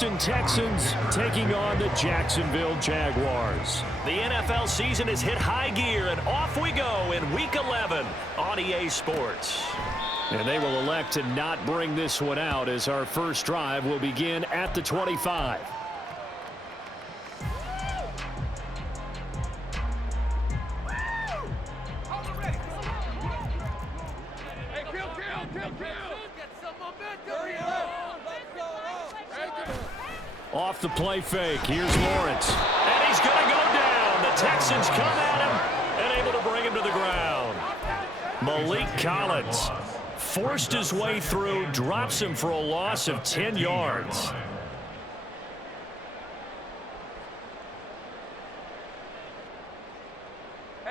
Houston Texans taking on the Jacksonville Jaguars. The NFL season has hit high gear, and off we go in Week 11 on EA Sports. And they will elect to not bring this one out as our first drive will begin at the 25. Off the play fake, here's Lawrence. And he's going to go down. The Texans come at him and able to bring him to the ground. Malik Collins forced his way through, drops him for a loss of 10 yards.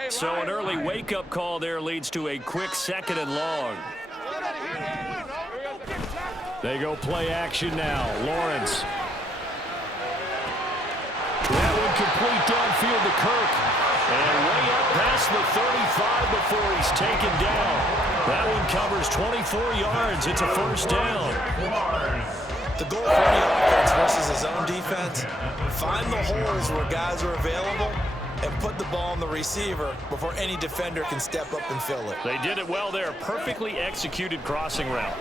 So an early wake-up call there leads to a quick 2nd and long. They go play action now. Lawrence. That one complete downfield to Kirk. And way up past the 35 before he's taken down. That one covers 24 yards. It's a first down. The goal for any offense versus his own defense, find the holes where guys are available and put the ball on the receiver before any defender can step up and fill it. They did it well there. Perfectly executed crossing route.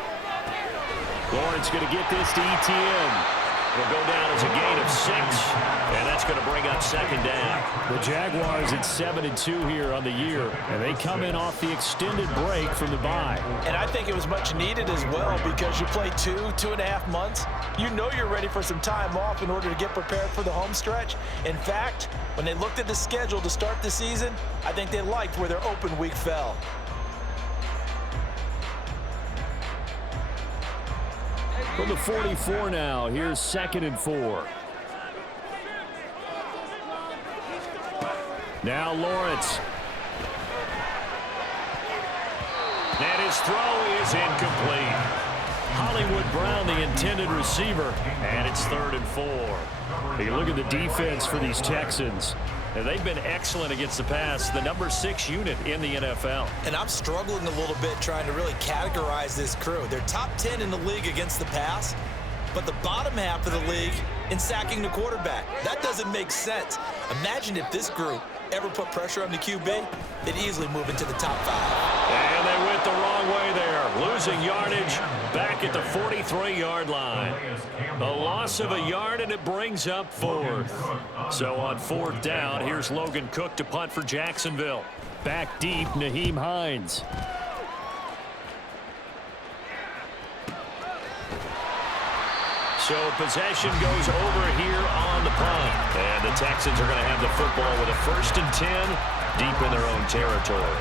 Lawrence going to get this to ETN. It'll go down as a gain of 6, and that's going to bring up 2nd down. The Jaguars at 7-2 here on the year, and they come in off the extended break from the bye. And I think it was much needed as well because you play 2.5 months. You know you're ready for some time off in order to get prepared for the home stretch. In fact, when they looked at the schedule to start the season, I think they liked where their open week fell. From the 44 now, here's 2nd and 4. Now Lawrence. And his throw is incomplete. Hollywood Brown, the intended receiver, and it's 3rd and 4. You look at the defense for these Texans, and they've been excellent against the pass, the number 6 unit in the NFL. And I'm struggling a little bit trying to really categorize this crew. They're top 10 in the league against the pass, but the bottom half of the league in sacking the quarterback. That doesn't make sense. Imagine if this group ever put pressure on the QB, they'd easily move into the top 5. And they went the wrong way there, losing yardage back at the 43-yard line. A loss of a yard, and it brings up 4th. So on 4th down, here's Logan Cook to punt for Jacksonville. Back deep, Naheem Hines. So possession goes over here on the punt. And the Texans are going to have the football with a 1st and 10 deep in their own territory.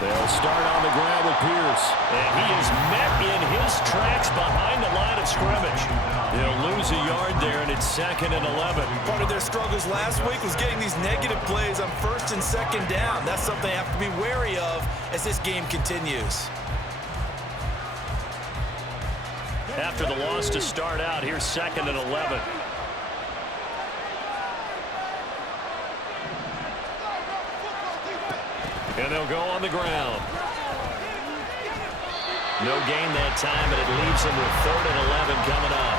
They'll start on the ground with Pierce. And he is met in his tracks behind the line of scrimmage. They'll lose a yard there, and it's 2nd and 11. Part of their struggles last week was getting these negative plays on 1st and 2nd down. That's something they have to be wary of as this game continues. After the loss to start out, here's 2nd and 11. And they'll go on the ground. No gain that time, and it leaves them with 3rd and 11 coming up.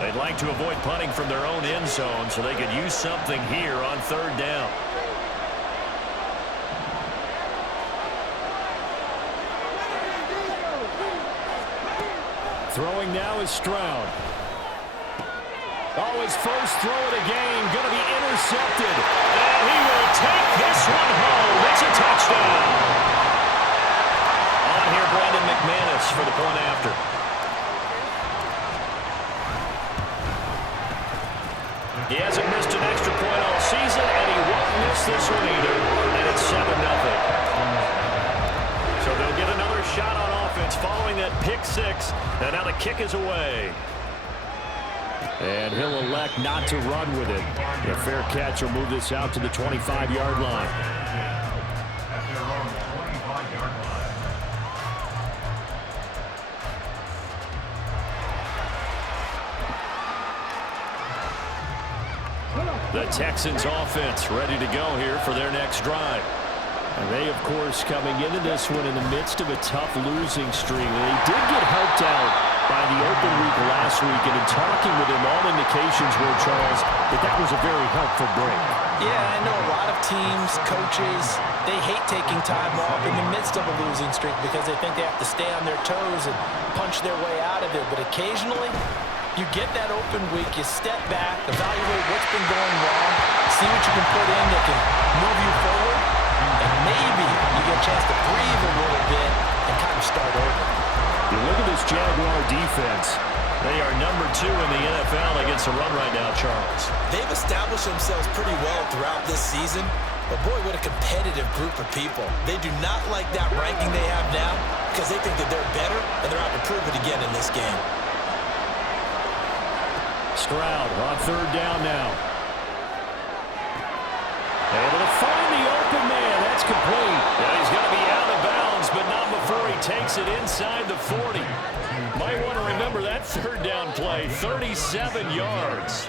They'd like to avoid punting from their own end zone so they could use something here on 3rd down. Throwing now is Stroud. Oh, his first throw of the game going to be intercepted. And he will take this one home. It's a touchdown. On here, Brandon McManus for the point after. He hasn't missed an extra point all season, and he won't miss this one either. And it's 7-0. So they'll get another shot on offense following that pick six, and now the kick is away. And he'll elect not to run with it. A fair catch will move this out to the 25-yard line. The Texans offense ready to go here for their next drive. And they, of course, coming into this one in the midst of a tough losing streak. They did get helped out by the open week last week, and in talking with him, all indications were, Charles, that was a very helpful break. Yeah, I know a lot of teams, coaches, they hate taking time off in the midst of a losing streak because they think they have to stay on their toes and punch their way out of it. But occasionally, you get that open week, you step back, evaluate what's been going wrong, see what you can put in that can move you forward, and maybe you get a chance to breathe a little bit and kind of start over. You look at this Jaguar defense. They are number 2 in the NFL against the run right now, Charles. They've established themselves pretty well throughout this season, but boy, what a competitive group of people. They do not like that ranking they have now because they think that they're better, and they're out to prove it again in this game. Stroud on third down now. Able to find the open man. That's complete. Yeah, he's going to be out of bounds, but not before he takes it inside the 40. Might want to remember that third down play, 37 yards.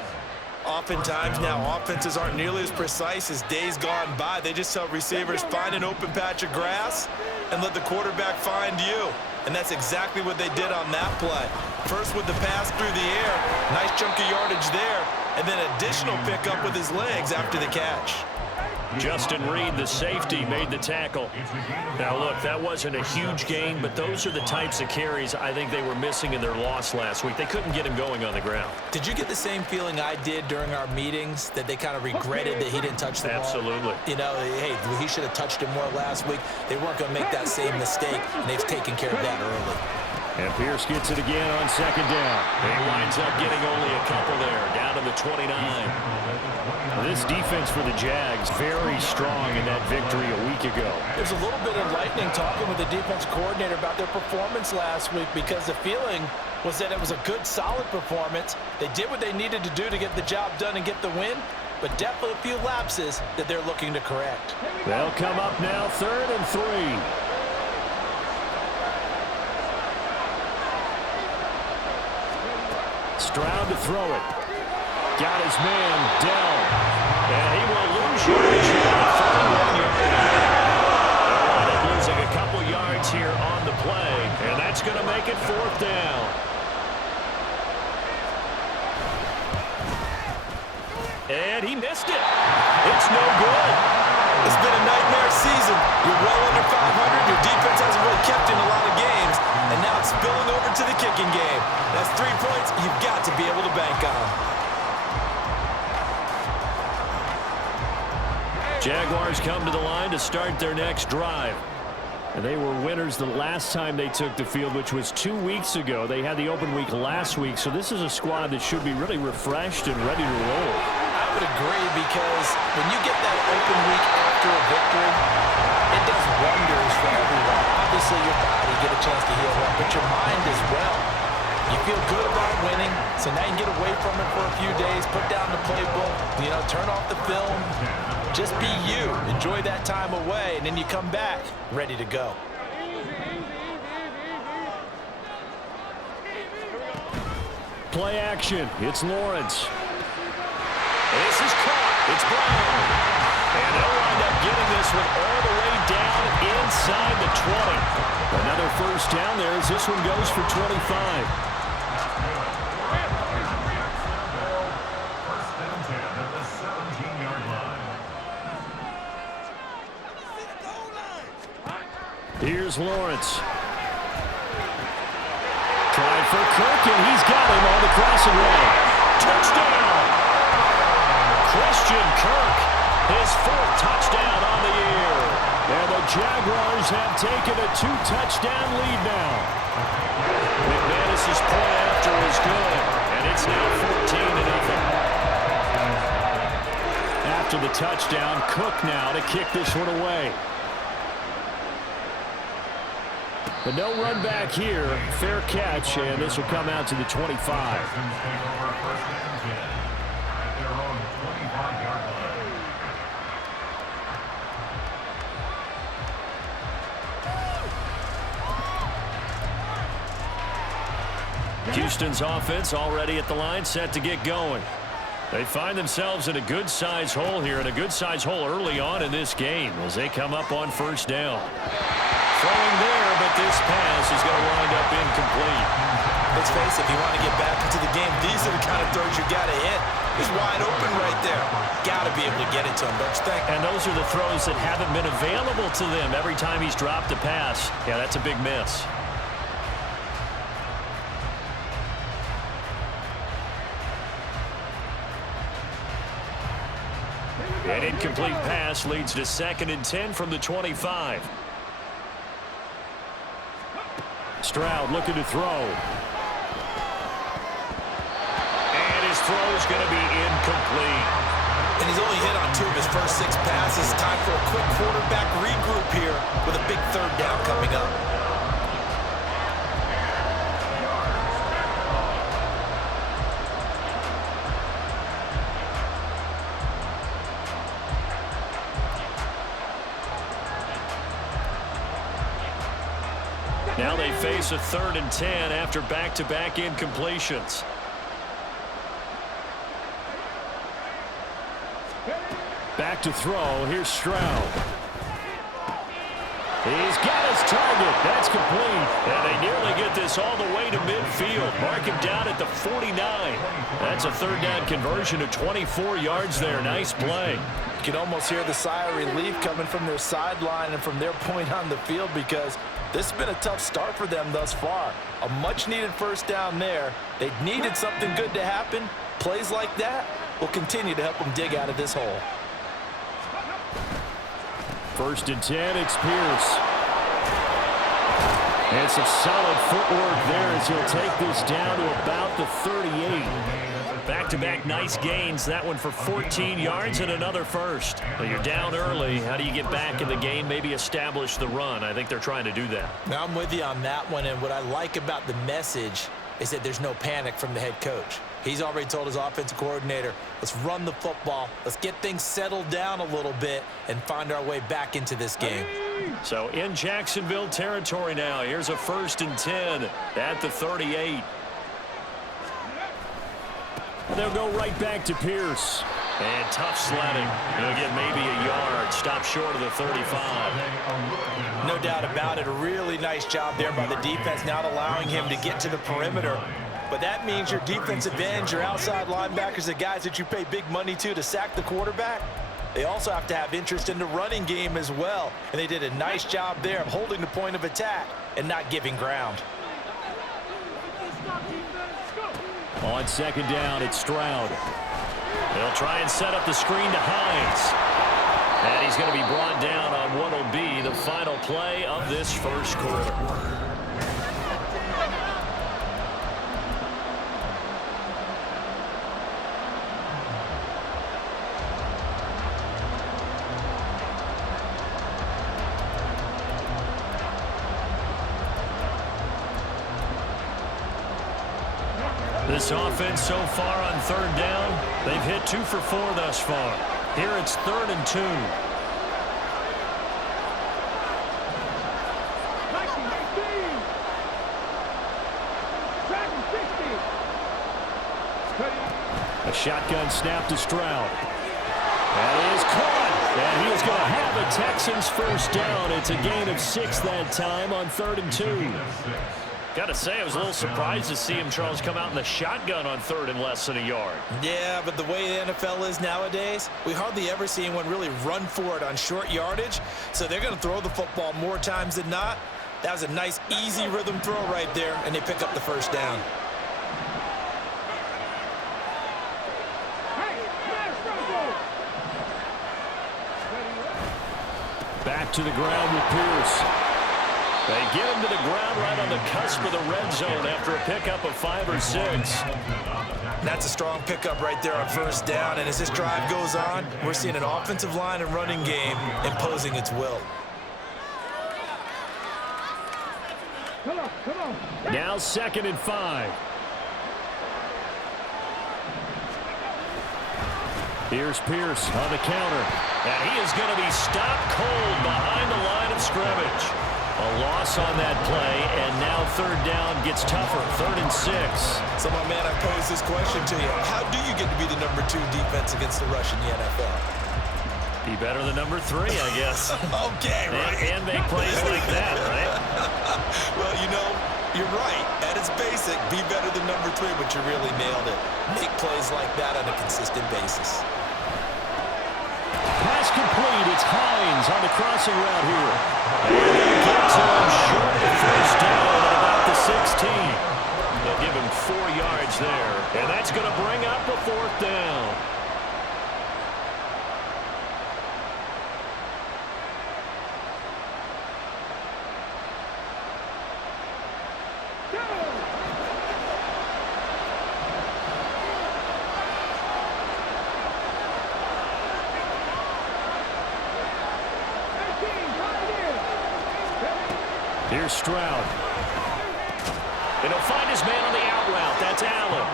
Oftentimes now, offenses aren't nearly as precise as days gone by. They just tell receivers, find an open patch of grass and let the quarterback find you. And that's exactly what they did on that play. First with the pass through the air, nice chunk of yardage there, and then additional pickup with his legs after the catch. Justin Reed, the safety, made the tackle. Now, look, that wasn't a huge gain, but those are the types of carries I think they were missing in their loss last week. They couldn't get him going on the ground. Did you get the same feeling I did during our meetings, that they kind of regretted that he didn't touch the ball? Absolutely. You know, hey, he should have touched it more last week. They weren't going to make that same mistake, and they've taken care of that early. And Pierce gets it again on second down. He winds up getting only a couple there, down to the 29. This defense for the Jags, very strong in that victory a week ago. There's a little bit of lightning talking with the defense coordinator about their performance last week because the feeling was that it was a good, solid performance. They did what they needed to do to get the job done and get the win, but definitely a few lapses that they're looking to correct. They'll come up now, 3rd and 3. Stroud to throw it. Got his man, Dell. And he will lose yardage here on the 31-yard line. They'll end up losing a couple yards here on the play, and that's going to make it 4th down. And he missed it. It's no good. It's been a nightmare season. You're well under 500. Your defense hasn't really kept in a lot of games. And now it's spilling over to the kicking game. That's 3 points you've got to be able to bank on. Jaguars come to the line to start their next drive. And they were winners the last time they took the field, which was 2 weeks ago. They had the open week last week, so this is a squad that should be really refreshed and ready to roll. I would agree, because when you get that open week after a victory, it does wonders for everyone. Obviously, your body get a chance to heal up, but your mind as well. You feel good about winning, so now you can get away from it for a few days, put down the playbook, turn off the film. Just be you. Enjoy that time away, and then you come back ready to go. Play action. It's Lawrence. This is caught. It's Brown. And they'll wind up getting this one all the way down inside the 20. Another first down there as this one goes for 25. Here's Lawrence. Trying for Kirk, and he's got him on the crossing line. Touchdown! Christian Kirk, his 4th touchdown on the year. And the Jaguars have taken a 2-touchdown lead now. McManus's point after is good, and it's now 14-0. After the touchdown, Cook now to kick this one away. But no run back here. Fair catch, and this will come out to the 25. Houston's offense already at the line, set to get going. They find themselves in a good-sized hole here, and a good-sized hole early on in this game as they come up on first down. Throwing there, but this pass is going to wind up incomplete. Let's face it, if you want to get back into the game, these are the kind of throws you got to hit. He's wide open right there. Got to be able to get it to him, don't you think? And those are the throws that haven't been available to them every time he's dropped a pass. Yeah, that's a big miss. An incomplete pass leads to 2nd and 10 from the 25. Stroud looking to throw. And his throw is going to be incomplete. And he's only hit on 2 of his first 6 passes. Time for a quick quarterback regroup here with a big 3rd down coming up. Now they face a 3rd and 10 after back-to-back incompletions. Back to throw. Here's Stroud. He's got his target. That's complete. And they nearly get this all the way to midfield. Mark him down at the 49. That's a 3rd down conversion of 24 yards there. Nice play. You can almost hear the sigh of relief coming from their sideline and from their point on the field, because this has been a tough start for them thus far. A much-needed 1st down there. They needed something good to happen. Plays like that will continue to help them dig out of this hole. 1st and 10, it's Pierce. And some solid footwork there as he'll take this down to about the 38. Back-to-back nice gains. That one for 14 yards and another first. Well, you're down early. How do you get back in the game, maybe establish the run? I think they're trying to do that. Now I'm with you on that one, and what I like about the message is that there's no panic from the head coach. He's already told his offensive coordinator, let's run the football, let's get things settled down a little bit and find our way back into this game. So in Jacksonville territory now, here's a 1st and 10 at the 38. They'll go right back to Pierce. And tough sledding. He'll get maybe a yard. Stop short of the 35. No doubt about it. A really nice job there by the defense, not allowing him to get to the perimeter. But that means your defensive ends, your outside linebackers, the guys that you pay big money to sack the quarterback, they also have to have interest in the running game as well. And they did a nice job there of holding the point of attack and not giving ground. On 2nd down, it's Stroud. They'll try and set up the screen to Hines. And he's going to be brought down on what will be the final play of this 1st quarter. This offense so far on 3rd down, they've hit 2 for 4 thus far. Here it's 3rd and 2. A shotgun snap to Stroud. That is caught. And he is going to have a Texans 1st down. It's a gain of 6 that time on 3rd and 2. Got to say, I was a little surprised to see him, Charles, come out in the shotgun on 3rd and less than a yard. Yeah, but the way the NFL is nowadays, we hardly ever see anyone really run for it on short yardage. So they're going to throw the football more times than not. That was a nice, easy rhythm throw right there, and they pick up the 1st down. Back to the ground with Pierce. They get him to the ground right on the cusp of the red zone after a pickup of 5 or 6. That's a strong pickup right there on 1st down. And as this drive goes on, we're seeing an offensive line and running game imposing its will. Now 2nd and 5. Here's Pierce on the counter. And he is going to be stopped cold behind the line of scrimmage. A loss on that play, and now 3rd down gets tougher. 3rd and 6. So, my man, I pose this question to you. How do you get to be the number 2 defense against the rush in the NFL? Be better than number 3, I guess. Okay, right. And make plays like that, right? Well, you know, you're right. At its basic, be better than number 3, but you really nailed it. Make plays like that on a consistent basis. Pass complete. It's Hines on the crossing route here. And they get to him short of 1st down at about the 16. They'll give him 4 yards there. And that's going to bring up a 4th down. Here's Stroud. And he'll find his man on the out route. That's Allen.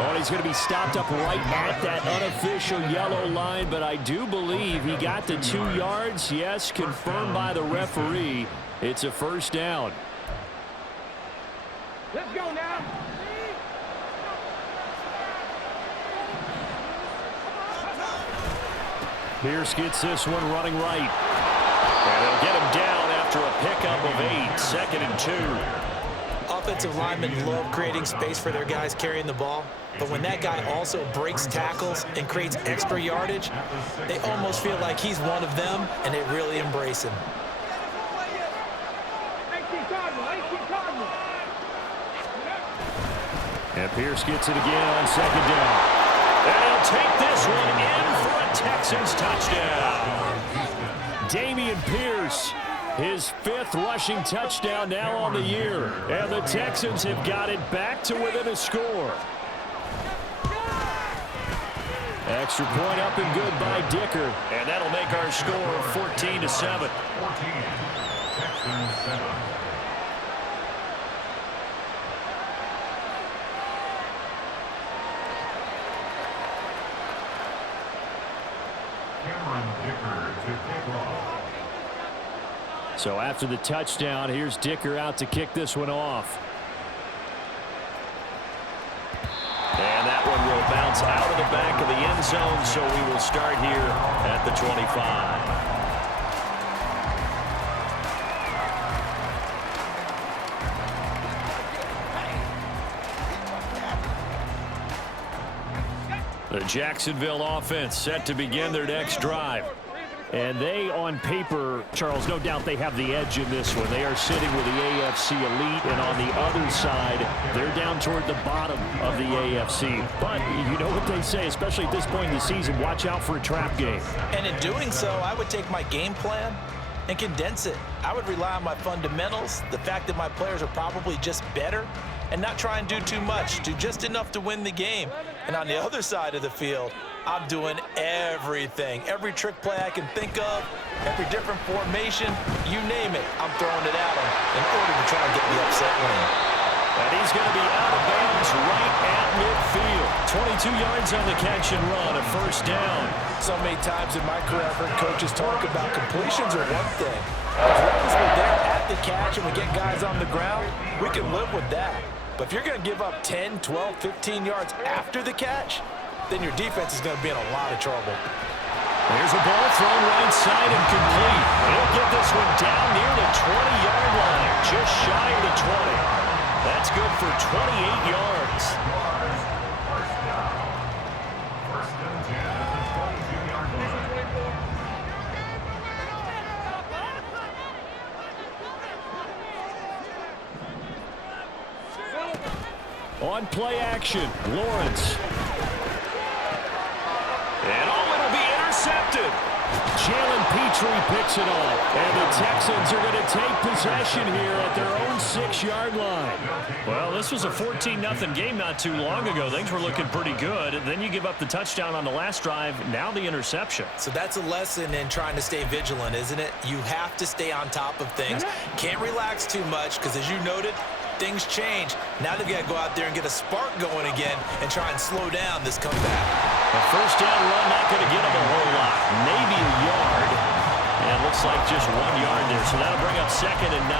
Oh, he's going to be stopped up right at that unofficial yellow line, but I do believe he got the 2 yards. Yes, confirmed by the referee. It's a 1st down. Let's go now. Pierce gets this one running right. And they'll get him down after a pickup of 8. 2nd and 2. Offensive linemen love creating space for their guys carrying the ball, but when that guy also breaks tackles and creates extra yardage, they almost feel like he's one of them, and they really embrace him. And Pierce gets it again on 2nd down. And he'll take this one in for a Texans touchdown. Dameon Pierce, his 5th rushing touchdown now on the year. And the Texans have got it back to within a score. Extra point up and good by Dicker. And that'll make our score 14-7. So after the touchdown, here's Dicker out to kick this one off. And that one will bounce out of the back of the end zone, so we will start here at the 25. The Jacksonville offense set to begin their next drive. And they, on paper, Charles, no doubt they have the edge in this one. They are sitting with the AFC elite, and on the other side, they're down toward the bottom of the AFC. But you know what they say, especially at this point in the season, watch out for a trap game. And in doing so, I would take my game plan and condense it. I would rely on my fundamentals, the fact that my players are probably just better, and not try and do too much, do just enough to win the game. And on the other side of the field, I'm doing everything. Every trick play I can think of, every different formation, you name it, I'm throwing it at him in order to try and get the upset win. And he's going to be out of bounds right at midfield. 22 yards on the catch and run, a 1st down. So many times in my career, I've heard coaches talk about completions are one thing. As long as we're there at the catch and we get guys on the ground, we can live with that. But if you're going to give up 10, 12, 15 yards after the catch, then your defense is going to be in a lot of trouble. There's a ball thrown right side and complete. He'll get this one down near the 20-yard line, just shy of the 20. That's good for 28 yards. On play action, Lawrence. And oh, it'll be intercepted. Jalen Petrie picks it off. And the Texans are going to take possession here at their own 6-yard line. Well, this was a 14-0 game not too long ago. Things were looking pretty good. Then you give up the touchdown on the last drive. Now the interception. So that's a lesson in trying to stay vigilant, isn't it? You have to stay on top of things. Can't relax too much because, as you noted, things change. Now they've got to go out there and get a spark going again and try and slow down this comeback. A first down run, not going to get them a whole lot. Maybe a yard. And looks like just 1 yard there. So that'll bring up 2nd and 9.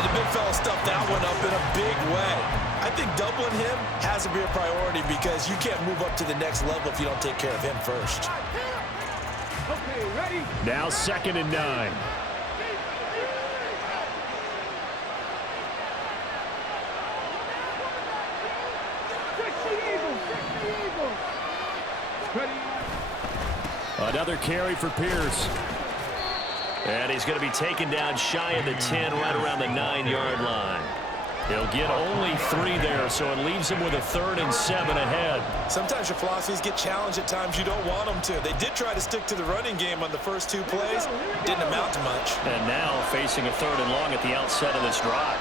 And the big fella stuffed that one up in a big way. I think doubling him has to be a priority because you can't move up to the next level if you don't take care of him first. Okay, ready? Now 2nd and 9. Another carry for Pierce. And he's going to be taken down shy of the 10, right around the 9-yard line. He'll get only 3 there, so it leaves him with a 3rd and 7 ahead. Sometimes your philosophies get challenged at times you don't want them to. They did try to stick to the running game on the first 2 plays. Didn't amount to much. And now facing a 3rd and long at the outset of this drive.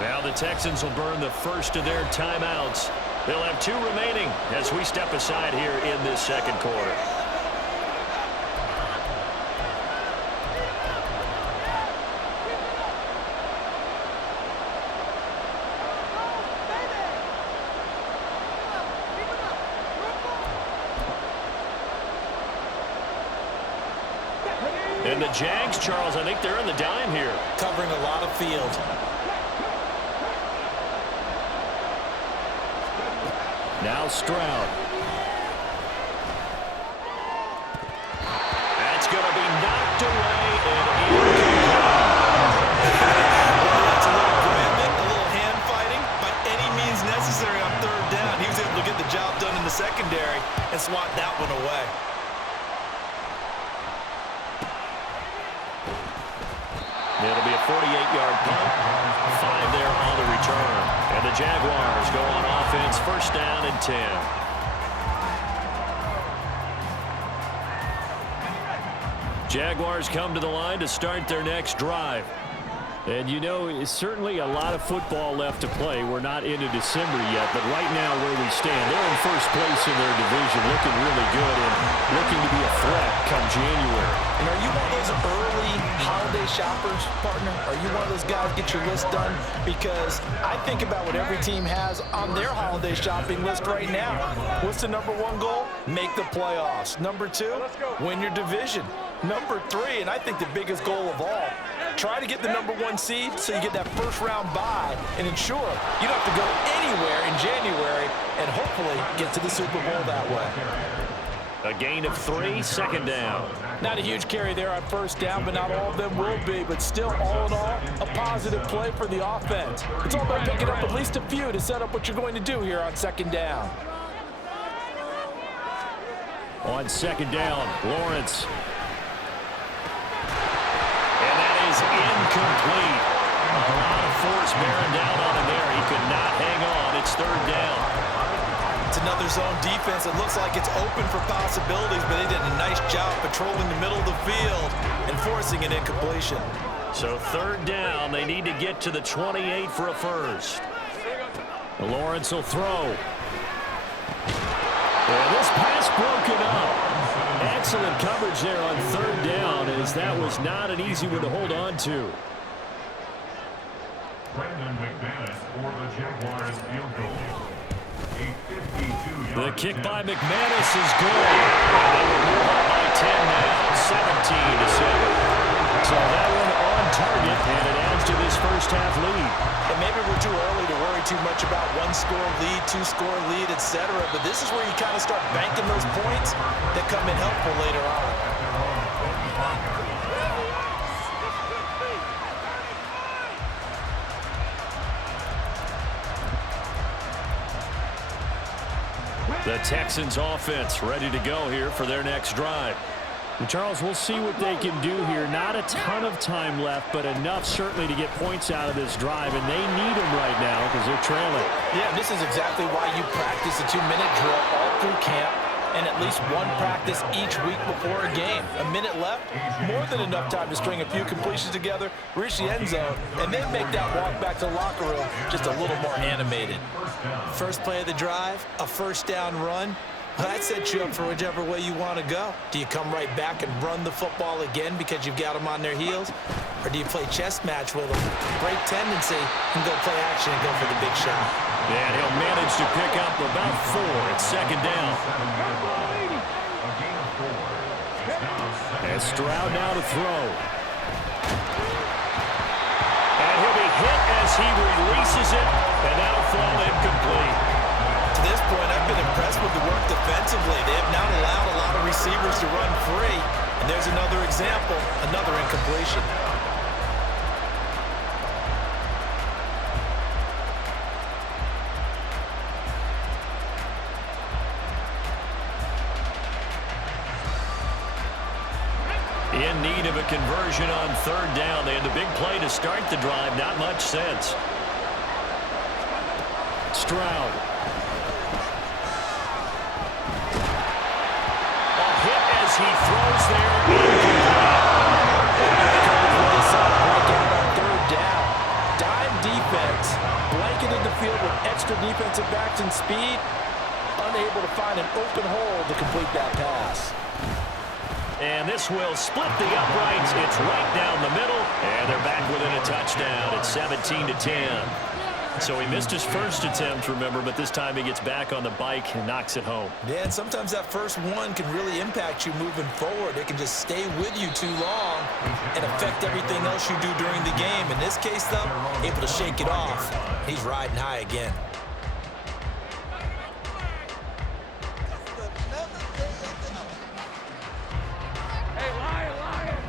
Now the Texans will burn the first of their timeouts. They'll have 2 remaining as we step aside here in this second quarter. And the Jags, Charles, I think they're in the dime here. Covering a lot of field. Now Stroud. That's going to be knocked away and That's a little branding, a little hand fighting. By any means necessary on 3rd down. He was able to get the job done in the secondary and swat that one away. It'll be a 48-yard punt. 5 there on the return. And the Jaguars go on offense, 1st down and 10. Jaguars come to the line to start their next drive. And you know, it's certainly a lot of football left to play. We're not into December yet, but right now where we stand, they're in first place in their division, looking really good and looking to be a threat come January. And are you one of those early holiday shoppers, partner? Are you one of those guys get your list done? Because I think about what every team has on their holiday shopping list right now. What's the number 1 goal? Make the playoffs. Number 2, win your division. Number 3, and I think the biggest goal of all, try to get the number 1 seed so you get that first round bye and ensure you don't have to go anywhere in January and hopefully get to the Super Bowl that way. A gain of 3, 2nd down. Not a huge carry there on 1st down, but not all of them will be. But still, all in all, a positive play for the offense. It's all about picking up at least a few to set up what you're going to do here on 2nd down. On 2nd down, Lawrence. And that is incomplete. A lot of force bearing down on him there. He could not hang on. It's 3rd down. It's another zone defense. It looks like it's open for possibilities, but they did a nice job patrolling the middle of the field and forcing an incompletion. So 3rd down, they need to get to the 28 for a first. Lawrence will throw. And this pass broken up. Excellent coverage there on 3rd down, as that was not an easy one to hold on to. Brandon McManus for the Jaguars field goal. The kick by McManus is good. And they will move up by 10 now, 17-7. So that one on target, and it adds to this first half lead. And maybe we're too early to worry too much about 1-score lead, 2-score lead, etc. But this is where you kind of start banking those points that come in helpful later on. The Texans offense ready to go here for their next drive. Charles, we'll see what they can do here. Not a ton of time left, but enough certainly to get points out of this drive, and they need them right now because they're trailing. Yeah, this is exactly why you practice a 2-minute drill all through camp and at least one practice each week before a game. A minute left, more than enough time to string a few completions together, reach the end zone, and then make that walk back to the locker room just a little more animated. First play of the drive, a first down run. Well, that sets you up for whichever way you want to go. Do you come right back and run the football again because you've got them on their heels? Or do you play chess match with them? Great tendency and go play action and go for the big shot. Yeah, and he'll manage to pick up about 4. It's second down. And Stroud now to throw. And he'll be hit as he releases it, and that'll fall incomplete. To this point, I've been impressed with the work defensively. They have not allowed a lot of receivers to run free. And there's another example, another incompletion. In need of a conversion on third down. They had the big play to start the drive. Not much sense. Stroud. He throws there. Third down. Dime defense. Blanketed the field with extra defensive backs and speed. Unable to find an open hole to complete that pass. And this will split the uprights. It's right down the middle. And they're back within a touchdown. It's 17-10. So he missed his first attempt, remember, but this time he gets back on the bike and knocks it home. Yeah, and sometimes that first one can really impact you moving forward. It can just stay with you too long and affect everything else you do during the game. In this case, though, able to shake it off. He's riding high again.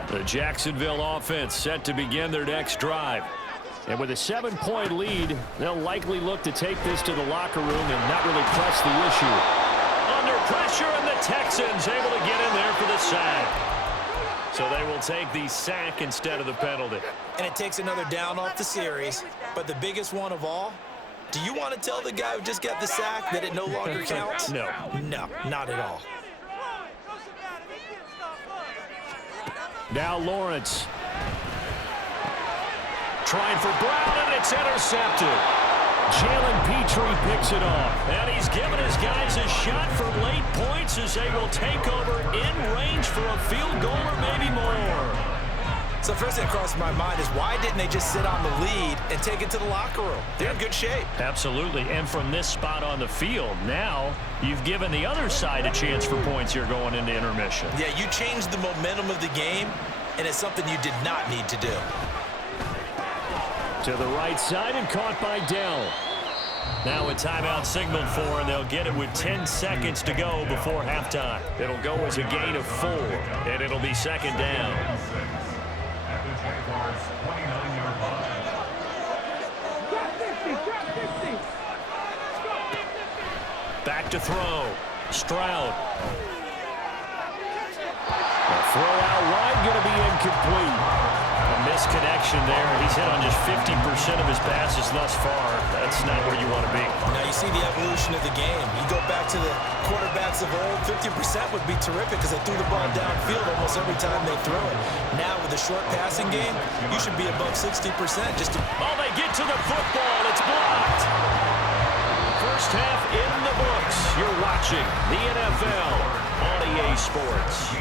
The Jacksonville offense set to begin their next drive. And with a 7-point lead, they'll likely look to take this to the locker room and not really press the issue. Under pressure, and the Texans able to get in there for the sack. So they will take the sack instead of the penalty. And it takes another down off the series. But the biggest one of all, do you want to tell the guy who just got the sack that it no longer counts? No. No, not at all. Now Lawrence. Trying for Brown, and it's intercepted. Jalen Petrie picks it off. And he's given his guys a shot for late points as they will take over in range for a field goal or maybe more. So first thing that crossed my mind is why didn't they just sit on the lead and take it to the locker room? They're in good shape. Absolutely, and from this spot on the field, now you've given the other side a chance for points here going into intermission. Yeah, you changed the momentum of the game, and it's something you did not need to do. To the right side and caught by Dell. Now a timeout signaled for, and they'll get it with 10 seconds to go before halftime. It'll go as a gain of 4, and it'll be second down. At the Jaguars' 29-yard line. Back to throw. Stroud. The throw out wide going to be incomplete. A misconnection there. He's hit on just 50% of his passes thus far. That's not where you want to be. Now you see the evolution of the game. You go back to the quarterbacks of old, 50% would be terrific because they threw the ball downfield almost every time they throw it. Now with the short passing game, you should be above 60% just to... Oh, they get to the football. It's blocked. First half in the books. You're watching the NFL on EA Sports.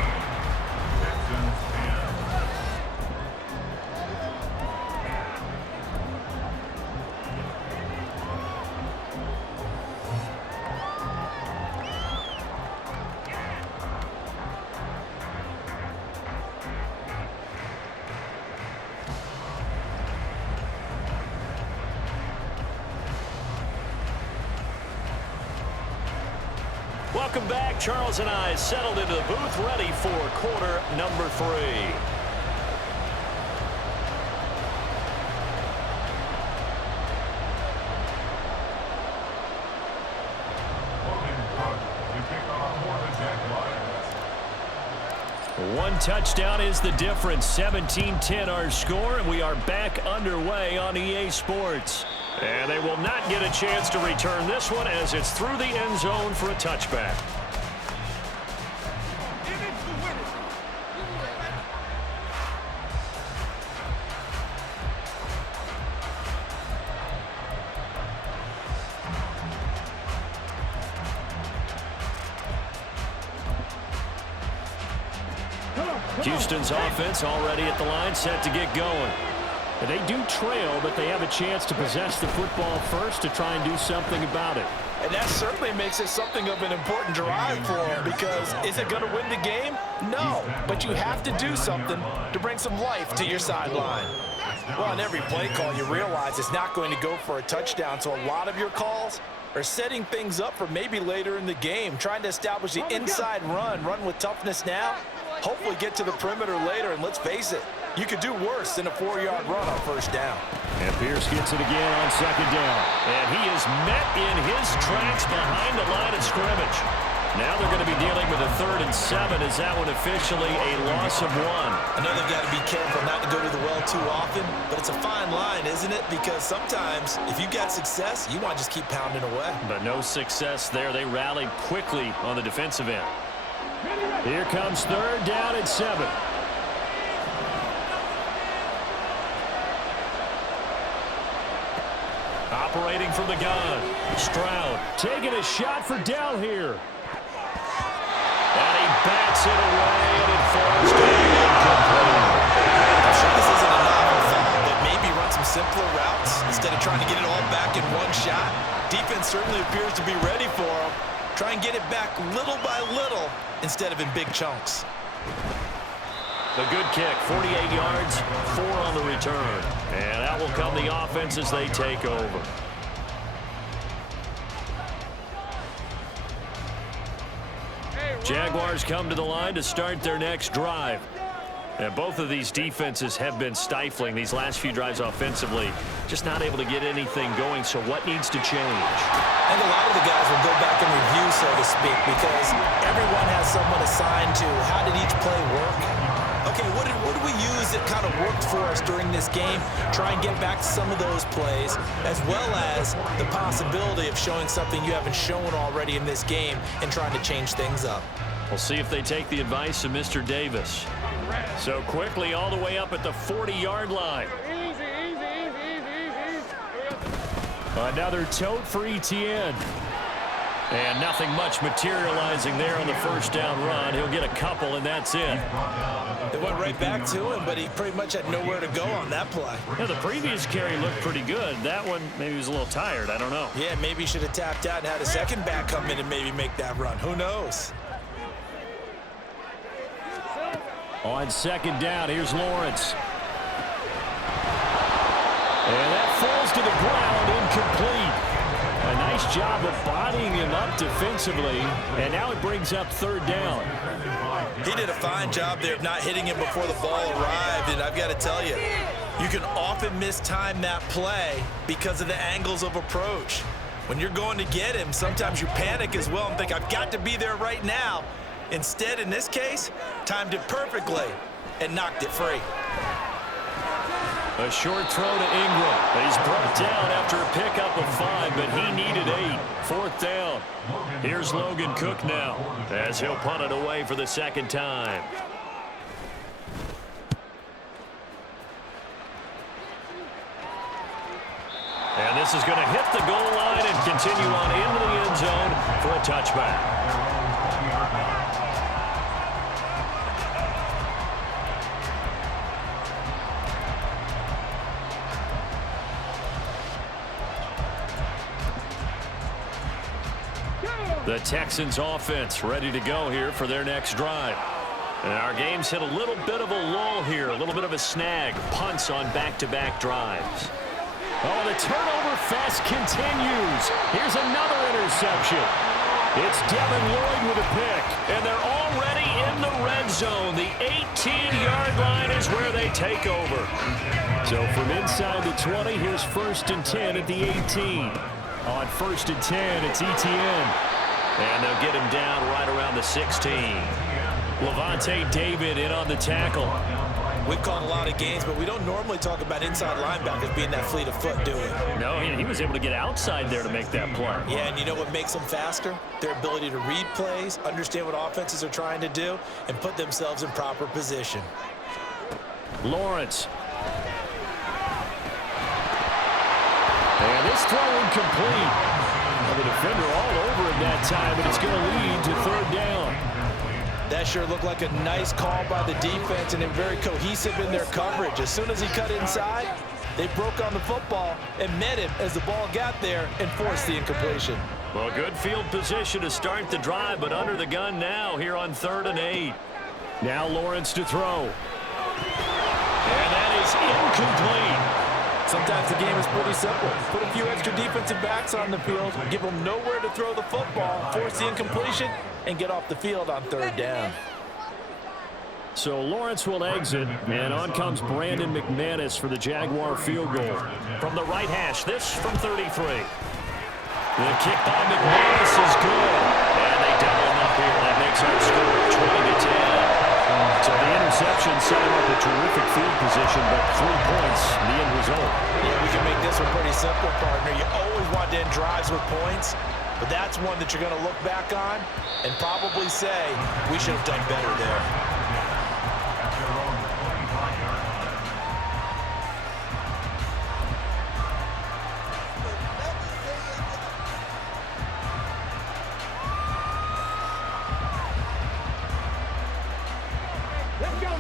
Welcome back. Charles and I settled into the booth, ready for quarter number 3. One touchdown is the difference. 17-10 our score, and we are back underway on EA Sports. And they will not get a chance to return this one as it's through the end zone for a touchback. Houston's offense already at the line, set to get going. And they do trail, but they have a chance to possess the football first to try and do something about it. And that certainly makes it something of an important drive for them, because is it going to win the game? No, but you have to do something to bring some life to your sideline. Well, on every play call, you realize it's not going to go for a touchdown, so a lot of your calls are setting things up for maybe later in the game, trying to establish the inside run with toughness now, hopefully get to the perimeter later, and let's face it, you could do worse than a 4-yard run on first down. And Pierce gets it again on second down. And he is met in his tracks behind the line of scrimmage. Now they're going to be dealing with a 3rd and 7. Is that one officially a loss of 1? I know they've got to be careful not to go to the well too often, but it's a fine line, isn't it? Because sometimes if you got success, you want to just keep pounding away. But no success there. They rallied quickly on the defensive end. Here comes 3rd down and 7. Operating from the gun. Stroud taking a shot for down here. And he bats it away, and it falls down incomplete. I'm sure this isn't a novel thought, but maybe run some simpler routes instead of trying to get it all back in one shot. Defense certainly appears to be ready for him. Try and get it back little by little instead of in big chunks. The good kick, 48 yards, 4 on the return. And out will come the offense as they take over. Jaguars come to the line to start their next drive. And both of these defenses have been stifling these last few drives offensively. Just not able to get anything going, so what needs to change? And a lot of the guys will go back and review, so to speak, because everyone has someone assigned to how did each play work. Okay, what did we use that kind of worked for us during this game? Try and get back to some of those plays, as well as the possibility of showing something you haven't shown already in this game and trying to change things up. We'll see if they take the advice of Mr. Davis. So quickly all the way up at the 40-yard line. Another tote for ETN. And nothing much materializing there on the first down run. He'll get a couple, and that's it. They went right back to him, but he pretty much had nowhere to go on that play. Yeah, the previous carry looked pretty good. That one, maybe he was a little tired. I don't know. Yeah, maybe he should have tapped out and had a second back come in and maybe make that run. Who knows? On second down, here's Lawrence. And that falls to the ground, incomplete. A nice job of bodying him up defensively, and now it brings up 3rd down. He did a fine job there of not hitting him before the ball arrived, and I've got to tell you, you can often mistime that play because of the angles of approach. When you're going to get him, sometimes you panic as well and think, I've got to be there right now. Instead, in this case, timed it perfectly and knocked it free. A short throw to Ingram. He's brought down after a pickup of 5, but he needed 8. 4th down. Here's Logan Cook now as he'll punt it away for the 2nd time. And this is going to hit the goal line and continue on into the end zone for a touchback. The Texans offense ready to go here for their next drive. And our game's hit a little bit of a lull here, a little bit of a snag. Punts on back-to-back drives. Oh, the turnover fest continues. Here's another interception. It's Devin Lloyd with a pick, and they're already in the red zone. The 18-yard line is where they take over. So from inside the 20, here's 1st and 10 at the 18. On 1st and 10, it's ETN. And they'll get him down right around the 16. Levante David in on the tackle. We've called a lot of games, but we don't normally talk about inside linebackers being that fleet of foot, do we? No, he was able to get outside there to make that play. Yeah, and you know what makes them faster? Their ability to read plays, understand what offenses are trying to do, and put themselves in proper position. Lawrence. And this throw incomplete. Well, the defender all over him that time, and it's going to lead to third down. That sure looked like a nice call by the defense, and they're very cohesive in their coverage. As soon as he cut inside, they broke on the football and met him as the ball got there and forced the incompletion. Well, good field position to start the drive, but under the gun now here on 3rd and 8. Now Lawrence to throw. And that is incomplete. Sometimes the game is pretty simple. Put a few extra defensive backs on the field, give them nowhere to throw the football, force the incompletion, and get off the field on 3rd down. So Lawrence will exit, and on comes Brandon McManus for the Jaguar field goal. From the right hash, this from 33. The kick by McManus is good. And they double him up here. That makes our score 20-10. So the interception set him up a terrific field position, but 3 points, the end result. Yeah, we can make this one pretty simple, partner. You always want to end drives with points, but that's one that you're going to look back on and probably say, we should have done better there.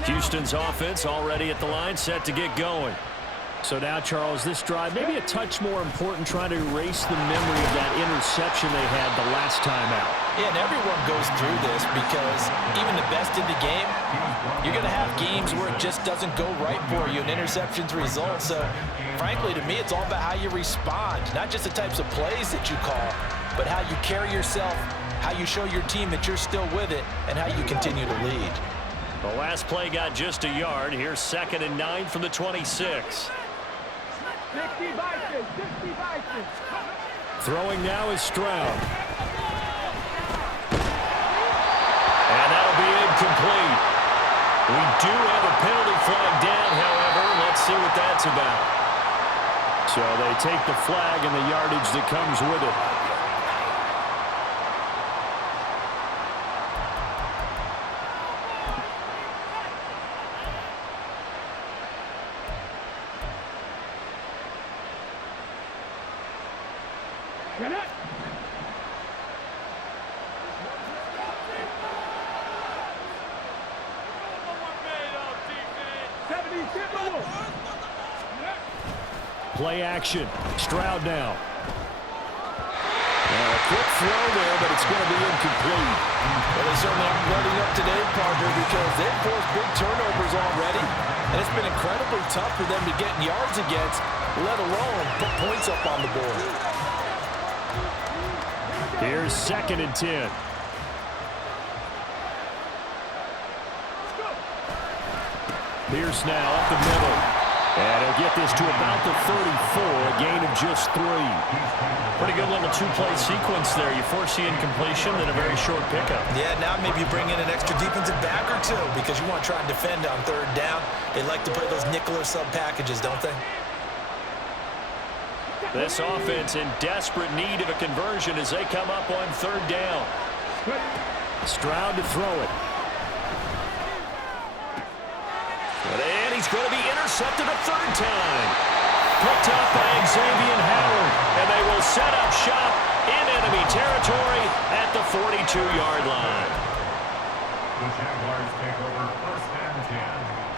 Houston's offense already at the line, set to get going. So now, Charles, this drive maybe a touch more important, trying to erase the memory of that interception they had the last time out. Yeah, and everyone goes through this because even the best in the game, you're going to have games where it just doesn't go right for you and interceptions result. So, frankly, to me, it's all about how you respond, not just the types of plays that you call, but how you carry yourself, how you show your team that you're still with it, and how you continue to lead. The last play got just a yard. Here's 2nd and 9 from the 26. Throwing now is Stroud. And that'll be incomplete. We do have a penalty flag down, however. Let's see what that's about. So they take the flag and the yardage that comes with it. Play action. Stroud now. A quick throw there, but it's going to be incomplete. Well, they certainly aren't running up today, partner, because they've forced big turnovers already, and it's been incredibly tough for them to get yards against, let alone put points up on the board. Here's 2nd and 10. Pierce now up the middle. And he'll get this to about the 34, a gain of just 3. Pretty good little 2-play sequence there. You force the incompletion, then a very short pickup. Yeah, now maybe you bring in an extra defensive back or two because you want to try and defend on 3rd down. They like to play those nickel or sub packages, don't they? This offense in desperate need of a conversion as they come up on 3rd down. Stroud to throw it. And he's going to be intercepted a 3rd time. Picked up by Xavier Howard. And they will set up shop in enemy territory at the 42-yard line. The Jaguars take over 1st and 10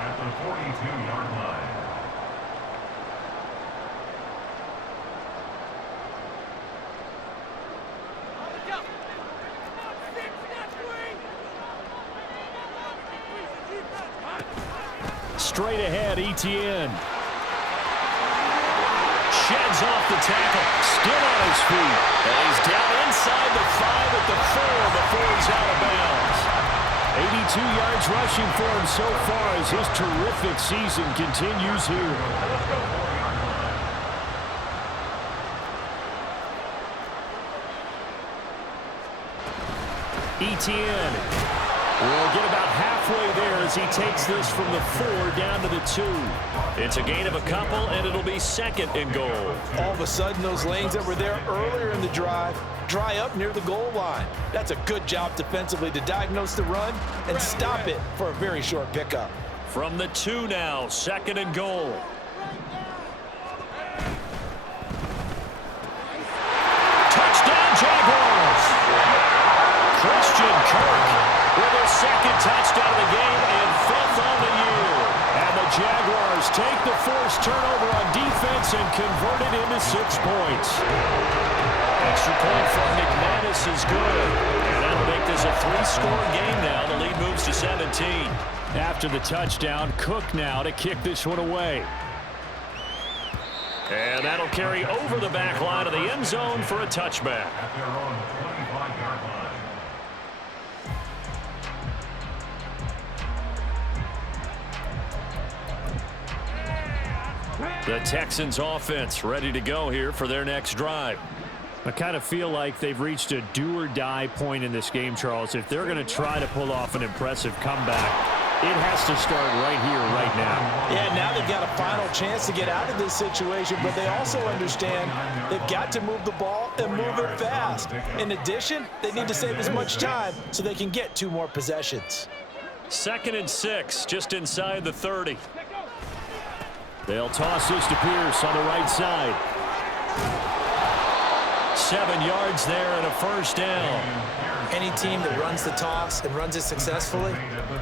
at the 42-yard line. Straight ahead, Etienne. Sheds off the tackle. Still on his feet. And he's down inside the 5 at the 4 before he's out of bounds. 82 yards rushing for him so far as his terrific season continues here. Etienne will get about halfway there as he takes this from the 4 down to the 2. It's a gain of a couple, and it'll be 2nd and goal. All of a sudden, those lanes that were there earlier in the drive dry up near the goal line. That's a good job defensively to diagnose the run and stop it for a very short pickup. From the 2 now, 2nd and goal. Touchdown, Jaguars! Christian Kirk with a 2nd touchdown of the game and 5th on the year. And the Jaguars take the forced turnover on defense and convert it into 6 points. Extra point from McManus is good. And that'll make this a 3-score game now. The lead moves to 17. After the touchdown, Cook now to kick this one away. And that'll carry over the back line of the end zone for a touchback. At their own 25-yard line. The Texans offense ready to go here for their next drive. I kind of feel like they've reached a do-or-die point in this game, Charles. If they're going to try to pull off an impressive comeback, it has to start right here, right now. Yeah, now they've got a final chance to get out of this situation, but they also understand they've got to move the ball and move it fast. In addition, they need to save as much time so they can get 2 more possessions. 2nd and 6, just inside the 30. They'll toss this to Pierce on the right side. 7 yards there and a first down. Any team that runs the toss and runs it successfully,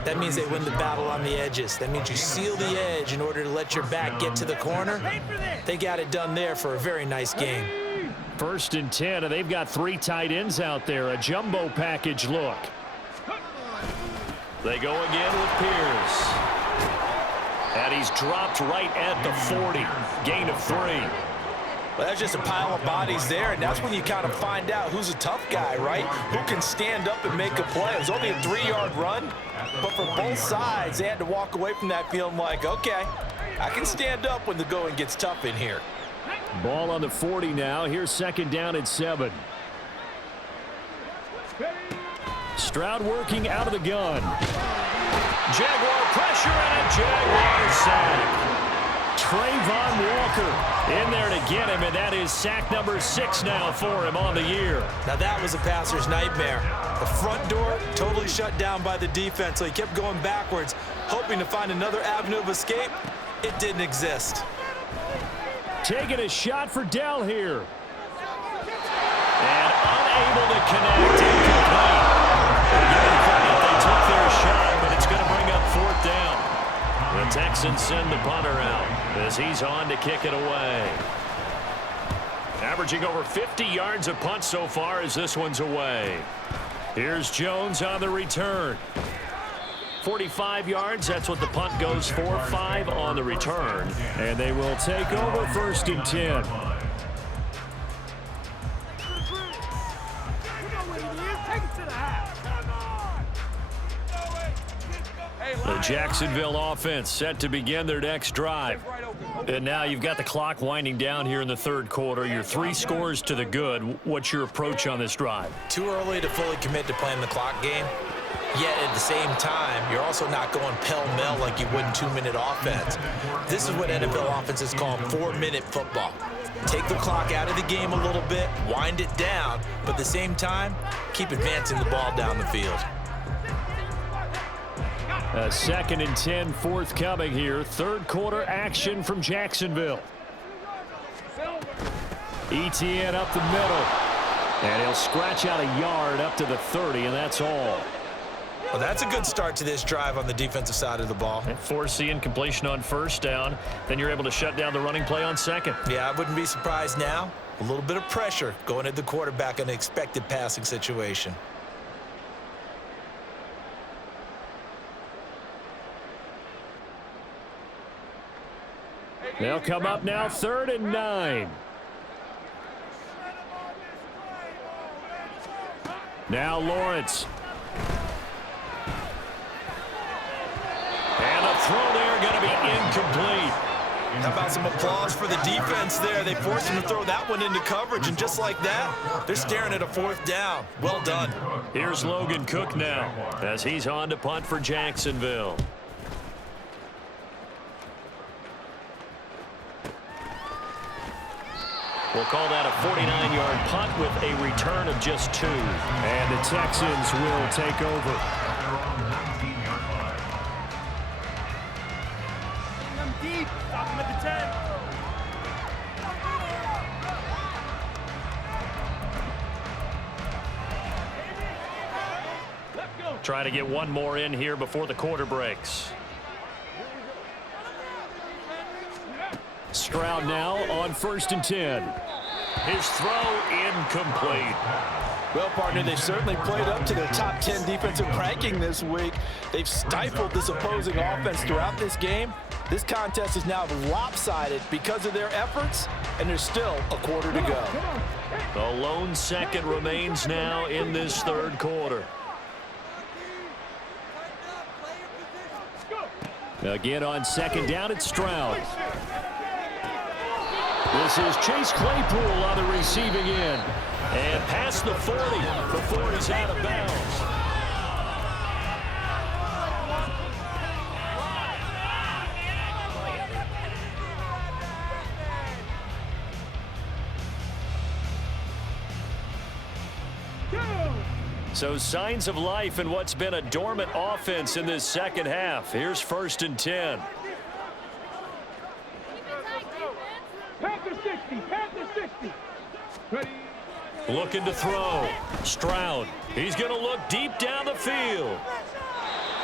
that means they win the battle on the edges. That means you seal the edge in order to let your back get to the corner. They got it done there for a very nice game. 1st and 10, and they've got 3 tight ends out there. A jumbo package look. They go again with Pierce. And he's dropped right at the 40. Gain of 3. Well, that's just a pile of bodies there, and that's when you kind of find out who's a tough guy, right? Who can stand up and make a play. It was only a 3-yard run, but for both sides, they had to walk away from that feeling like, okay, I can stand up when the going gets tough in here. Ball on the 40 now. Here's 2nd down and 7. Stroud working out of the gun. Jaguar pressure and a Jaguar sack. Trayvon Walker in there to get him, and that is sack number 6 now for him on the year. Now that was a passer's nightmare. The front door totally shut down by the defense, so he kept going backwards, hoping to find another avenue of escape. It didn't exist. Taking a shot for Dell here. And unable to connect. Incomplete. Giving credit, they took their shot, but it's going to bring up 4th down. The Texans send the punter out as he's on to kick it away. Averaging over 50 yards a punt so far as this one's away. Here's Jones on the return. 45 yards, that's what the punt goes for. 5 on the return. And they will take over 1st and 10. The Jacksonville offense set to begin their next drive. And now you've got the clock winding down here in the 3rd quarter. You're 3 scores to the good. What's your approach on this drive? Too early to fully commit to playing the clock game. Yet at the same time, you're also not going pell-mell like you would in 2-minute offense. This is what NFL offenses call 4-minute football. Take the clock out of the game a little bit, wind it down, but at the same time, keep advancing the ball down the field. A 2nd and 10 forthcoming here. 3rd quarter action from Jacksonville. ETN up the middle. And he'll scratch out a yard up to the 30, and that's all. Well, that's a good start to this drive on the defensive side of the ball. And force the incompletion on 1st down. Then you're able to shut down the running play on 2nd. Yeah, I wouldn't be surprised now. A little bit of pressure going at the quarterback in an expected passing situation. They'll come up now 3rd and 9. Now Lawrence. And a throw there going to be incomplete. How about some applause for the defense there? They forced him to throw that one into coverage, and just like that, they're staring at a 4th down. Well done. Here's Logan Cook now as he's on to punt for Jacksonville. We'll call that a 49-yard punt with a return of just 2. And the Texans will take over. Deep. Stop him at the 10. Try to get one more in here before the quarter breaks. Stroud now on 1st and 10. His throw incomplete. Well, partner, they've certainly played up to their top 10 defensive ranking this week. They've stifled this opposing offense throughout this game. This contest is now lopsided because of their efforts, and there's still a quarter to go. The lone second remains now in this 3rd quarter. Again on 2nd down, it's Stroud. This is Chase Claypool on the receiving end. And past the 40 before he's out of bounds. So signs of life in what's been a dormant offense in this 2nd half. Here's 1st and 10. Panther 60. Panther 60. Ready. Looking to throw. Stroud. He's going to look deep down the field.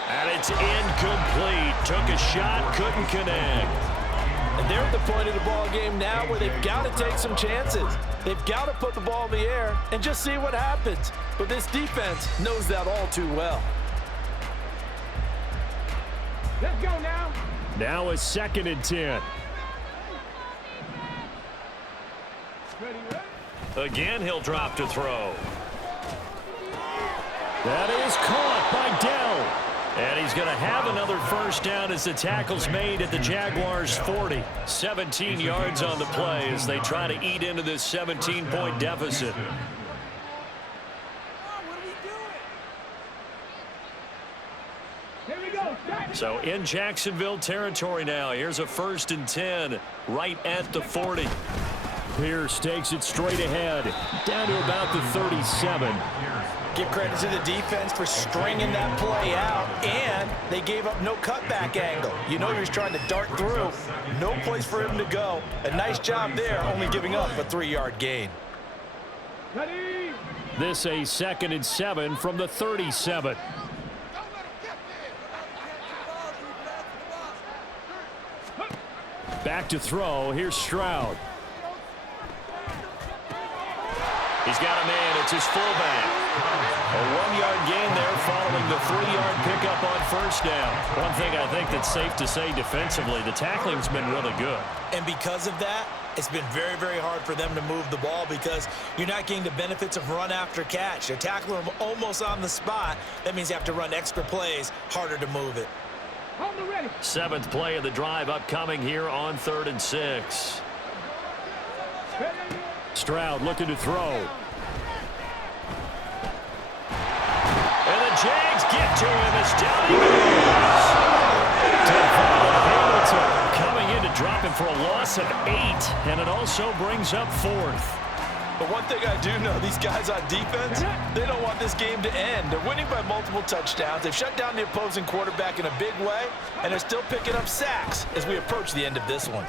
And it's incomplete. Took a shot, couldn't connect. And they're at the point of the ball game now where they've got to take some chances. They've got to put the ball in the air and just see what happens. But this defense knows that all too well. Let's go now. Now a 2nd and 10. Ready. Again, he'll drop to throw. That is caught by Dell. And he's going to have another 1st down as the tackle's made at the Jaguars' 40. 17 yards on the play as they try to eat into this 17-point deficit. Here we go. So in Jacksonville territory now. Here's a 1st and 10 right at the 40. Pierce takes it straight ahead, down to about the 37. Give credit to the defense for stringing that play out, and they gave up no cutback angle. You know he was trying to dart through. No place for him to go. A nice job there, only giving up a 3-yard gain. Ready. This a 2nd and 7 from the 37. Back to throw. Here's Stroud. He's got a man. It's his fullback. A 1-yard gain there following the 3-yard pickup on 1st down. One thing I think that's safe to say defensively, the tackling's been really good. And because of that, it's been very, very hard for them to move the ball because you're not getting the benefits of run after catch. They're tackling them almost on the spot. That means you have to run extra plays, harder to move it. 7th play of the drive upcoming here on 3rd and 6. Stroud looking to throw. And the Jags get to him as down he goes. Hamilton coming in to drop him for a loss of 8, and it also brings up 4th. But one thing I do know, these guys on defense, they don't want this game to end. They're winning by multiple touchdowns. They've shut down the opposing quarterback in a big way, and they're still picking up sacks as we approach the end of this one.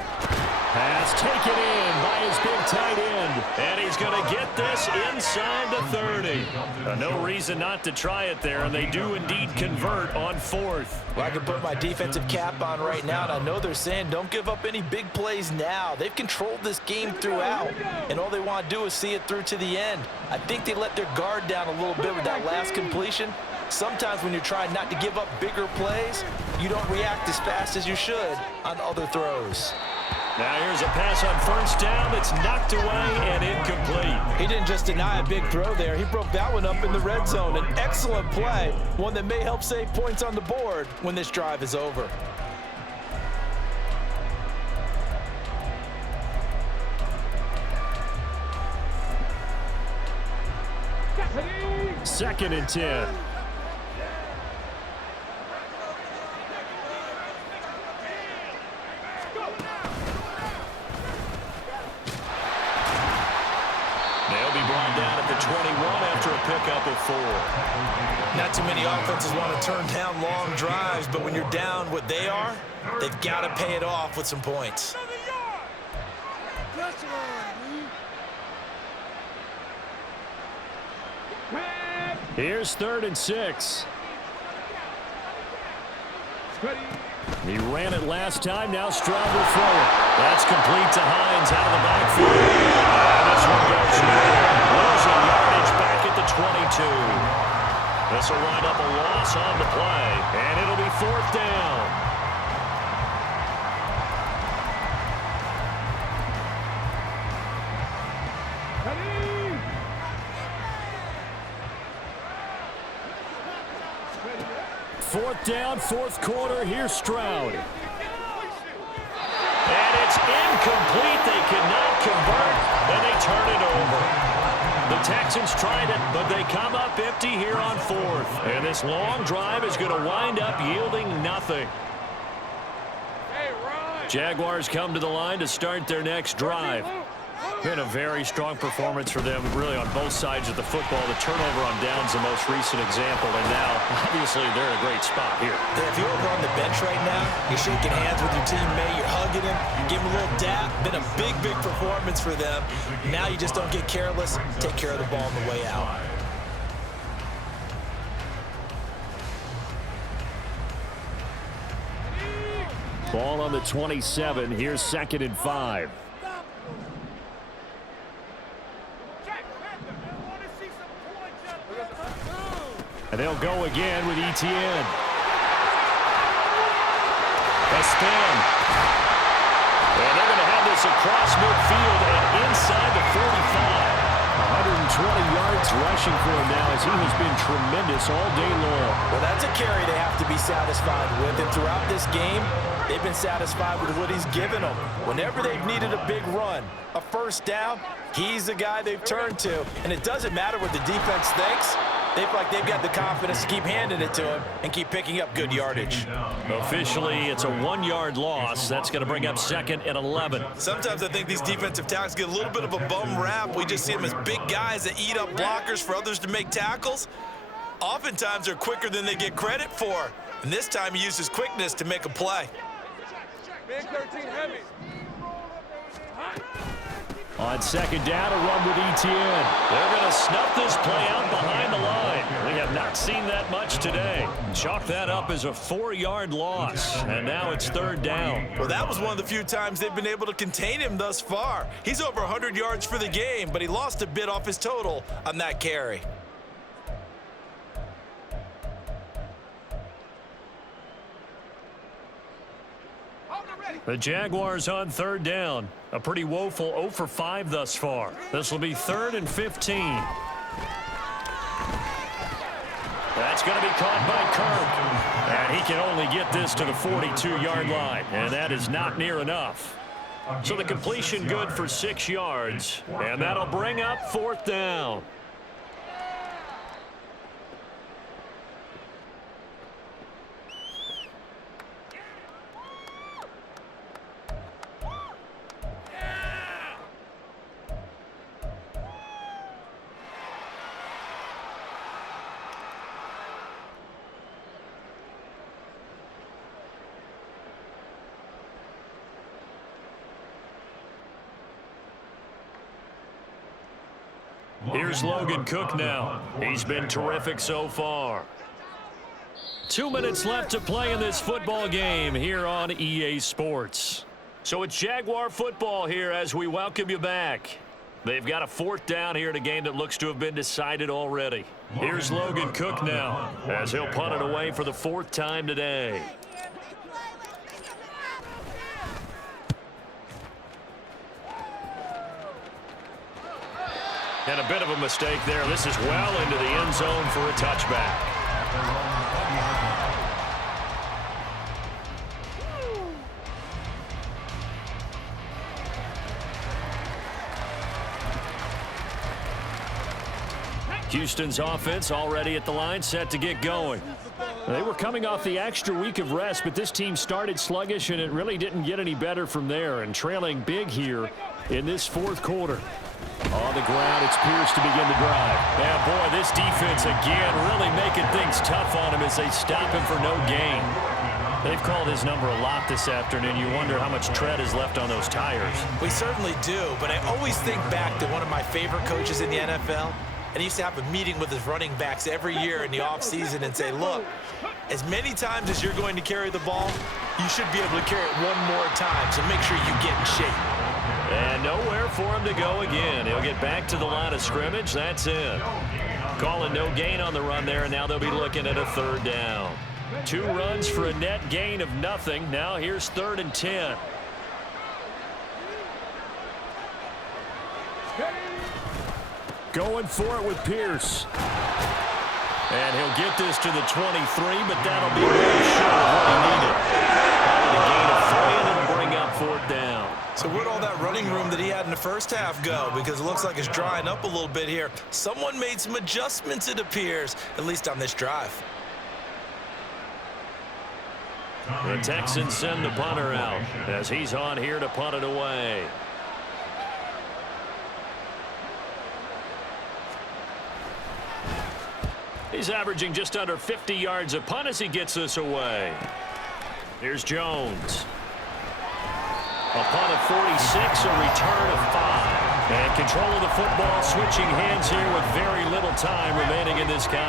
Pass taken in by his big tight end. And he's going to get this inside the 30. No reason not to try it there, and they do indeed convert on 4th. Well, I can put my defensive cap on right now, and I know they're saying don't give up any big plays now. They've controlled this game throughout, and all they want to do is see it through to the end. I think they let their guard down a little bit with that last completion. Sometimes when you're trying not to give up bigger plays, you don't react as fast as you should on other throws. Now here's a pass on 1st down that's knocked away and incomplete. He didn't just deny a big throw there. He broke that one up in the red zone. An excellent play, one that may help save points on the board when this drive is over. 2nd and 10. They'll be brought down at the 21 after a pickup of 4. Not too many offenses want to turn down long drives, but when you're down what they are, they've got to pay it off with some points. Here's 3rd and 6. He ran it last time. Now Stroud will throw it. That's complete to Hines out of the backfield. And this one goes nowhere. Losing yardage back at the 22. This will wind up a loss on the play, and it'll be 4th down. Fourth down, 4th quarter. Here's Stroud. And it's incomplete. They cannot convert, and they turn it over. The Texans tried it, but they come up empty here on 4th. And this long drive is going to wind up yielding nothing. Jaguars come to the line to start their next drive. Been a very strong performance for them, really, on both sides of the football. The turnover on downs the most recent example, and now, obviously, they're in a great spot here. Yeah, if you're over on the bench right now, you're shaking hands with your teammate, you're hugging him, you give him a little dap. Been a big, big performance for them. Now you just don't get careless. Take care of the ball on the way out. Ball on the 27. Here's 2nd and 5. And they'll go again with ETN. A spin. And they're going to have this across midfield and inside the 45. 120 yards rushing for him now as he has been tremendous all day long. Well, that's a carry they have to be satisfied with. And throughout this game, they've been satisfied with what he's given them. Whenever they've needed a big run, a first down, he's the guy they've turned to. And it doesn't matter what the defense thinks. They feel like they've got the confidence to keep handing it to him and keep picking up good yardage. Officially, it's a 1-yard loss. That's going to bring up 2nd and 11. Sometimes I think these defensive tackles get a little bit of a bum rap. We just see them as big guys that eat up blockers for others to make tackles. Oftentimes, they're quicker than they get credit for. And this time, he used his quickness to make a play. Big 13 heavy. On 2nd down, a run with ETN. They're going to snuff this play out behind the line. We have not seen that much today. Chalk that up as a 4-yard loss, and now it's 3rd down. Well, that was one of the few times they've been able to contain him thus far. He's over 100 yards for the game, but he lost a bit off his total on that carry. The Jaguars on 3rd down. A pretty woeful 0 for 5 thus far. This will be 3rd and 15. That's going to be caught by Kirk. And he can only get this to the 42-yard line. And that is not near enough. So the completion good for 6 yards. And that'll bring up 4th down. Here's Logan Cook now. He's been terrific so far. 2 minutes left to play in this football game here on EA Sports. So it's Jaguar football here as we welcome you back. They've got a 4th down here in a game that looks to have been decided already. Here's Logan Cook now as he'll punt it away for the 4th time today. And a bit of a mistake there. This is well into the end zone for a touchback. Houston's offense already at the line, set to get going. They were coming off the extra week of rest, but this team started sluggish, and it really didn't get any better from there, and trailing big here in this fourth quarter. On the ground, it's Pierce to begin the drive. Yeah, boy, this defense again really making things tough on him as they stop him for no gain. They've called his number a lot this afternoon. You wonder how much tread is left on those tires. We certainly do, but I always think back to one of my favorite coaches in the NFL. And he used to have a meeting with his running backs every year in the offseason and say, look, as many times as you're going to carry the ball, you should be able to carry it one more time, so make sure you get in shape. And nowhere for him to go again. He'll get back to the line of scrimmage. That's it. Calling no gain on the run there, and now they'll be looking at a third down. 2 runs for a net gain of nothing. Now here's 3rd and 10. Going for it with Pierce. And he'll get this to the 23, but that'll be really short of what he needed. Probably the gain of 3, and it'll bring up 4th down. So where'd all that running room that he had in the first half go? Because it looks like it's drying up a little bit here. Someone made some adjustments, it appears, at least on this drive. The Texans send the punter out as he's on here to punt it away. He's averaging just under 50 yards a punt as he gets this away. Here's Jones. A punt of 46, a return of 5. And control of the football, switching hands here with very little time remaining in this contest.